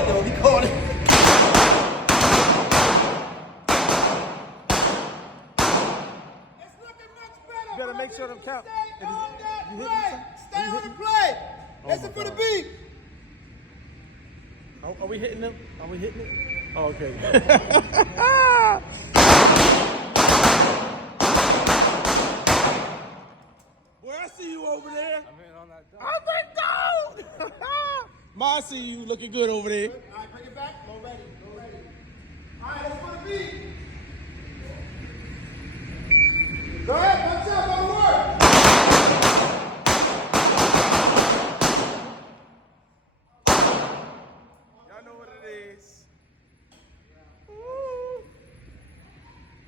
it though. He caught it. It's looking much better. You gotta make sure them count. Stay on that You hitting play. something? Stay Are you on the hitting? play. Oh Listen my for the God. beat. Are we hitting them? Are we hitting it? Oh, okay. Boy, I see you over there. I'm in on that dunk. I think down. Ma, I see you looking good over there. All right, bring it back. Go ready. Go ready. All right, let's for the beat. Go ahead.